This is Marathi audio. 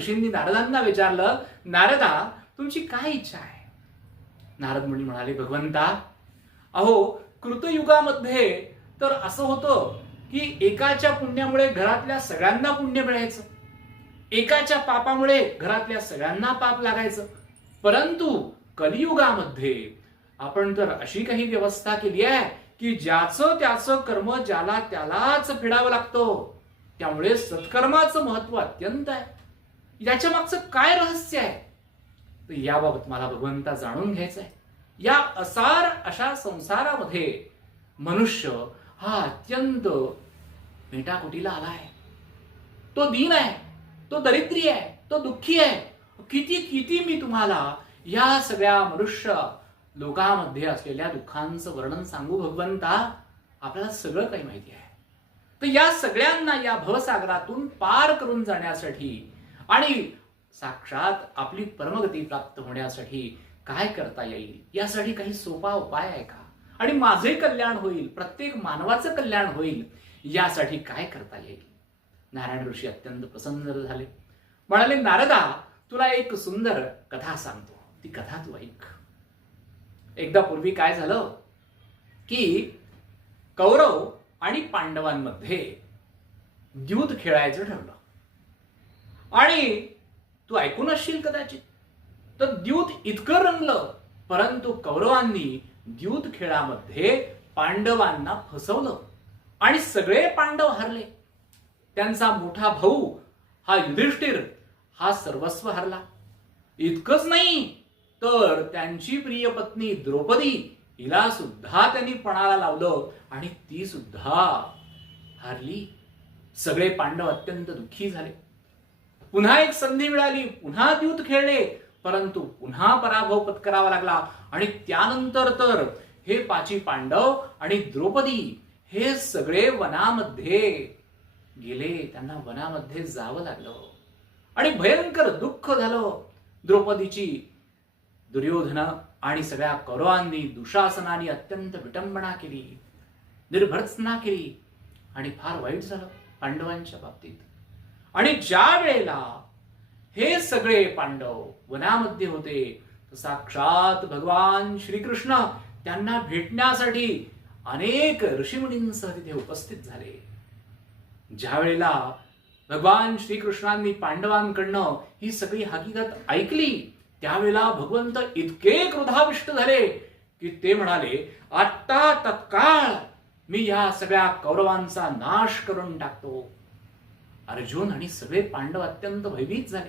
ऋषींनी नारदांना विचारलं, नारदा तुमची काय इच्छा आहे? नारद मुनी म्हणाले, भगवंता अहो कृतयुगामध्ये तर असं होतं की एकाच्या पुण्यामुळे घरातल्या सगळ्यांना पुण्य मिळायचं, एकाच्या पापामुळे घरातल्या सगळ्यांना पाप लागायचं. परंतु कलियुगामध्ये आपण तर अशी काही व्यवस्था केली आहे की ज्याचं त्याचं कर्म ज्याला त्यालाच फेडावं लागतं. त्यामुळे सत्कर्माचं महत्व अत्यंत आहे. याच्या मागचं काय रहस्य आहे? तर याबाबत मला भगवंता जाणून घ्यायचं आहे. या असार अशा संसारामध्ये मनुष्य हा अत्यंत मेटाकुटीला आला आहे. तो दीन आहे, तो दरिद्री आहे, तो दुःखी आहे. किती किती मी तुम्हाला या सगळ्या मनुष्य लोकांमध्ये असलेल्या दुःखांचं वर्णन सांगू भगवंता? आपल्याला सगळं काही माहिती आहे. तर या सगळ्यांना या भवसागरातून पार करून जाण्यासाठी आणि साक्षात आपली परमगती प्राप्त होण्यासाठी काय करता येईल, यासाठी काही सोपा उपाय आहे का? आणि माझे कल्याण होईल, प्रत्येक मानवाचं कल्याण होईल, यासाठी काय करता येईल? नारायण ऋषी अत्यंत प्रसन्न झाले. म्हणाले, नारदा तुला एक सुंदर कथा सांगतो, ती कथा तू ऐक. एकदा पूर्वी काय झालं की कौरव आणि पांडवांमध्ये द्यूत खेळायचं ठरलं. आणि तू ऐकून असशील कदाचित. तर द्यूत इतकं रंगलं, परंतु कौरवांनी द्यूत खेळामध्ये पांडवांना फसवलं आणि सगळे पांडव हरले. त्यांचा मोठा भाऊ हा युधिष्ठिर हा सर्वस्व हरला. इतकंच नाही तर त्यांची प्रिय पत्नी द्रौपदी हिला सुद्धा त्यांनी पणाला लावलं आणि ती सुद्धा हरली. सगळे पांडव अत्यंत दुःखी झाले. पुन्हा एक संधी मिळाली, पुन्हा द्यूत खेळले, परंतु पुन्हा पराभव पत्करावा लागला. आणि त्यानंतर तर हे पाची पांडव आणि द्रौपदी हे सगळे वनामध्ये गेले. त्यांना वनामध्ये जावं लागलं आणि भयंकर दुःख झालं. द्रौपदीची दुर्योधन आणि सगळ्या कौरवांनी दुशासनाने अत्यंत विटंबना केली, निर्भर्त्सना केली आणि फार वाईट झालं पांडवांच्या बाबतीत. आणि ज्या वेळेला हे सगळे पांडव वनामध्ये होते, तर साक्षात भगवान श्रीकृष्ण त्यांना भेटण्यासाठी अनेक ऋषीमुनींसह तिथे उपस्थित झाले. ज्या वेळेला भगवान श्रीकृष्णांनी पांडवांकडनं ही सगळी हकीकत ऐकली, त्यावेळेला भगवंत इतके क्रोधाविष्ट झाले की ते म्हणाले, आता तत्काळ मी या सगळ्या कौरवांचा नाश करून टाकतो. अर्जुन आणि सगळे पांडव अत्यंत भयभीत झाले.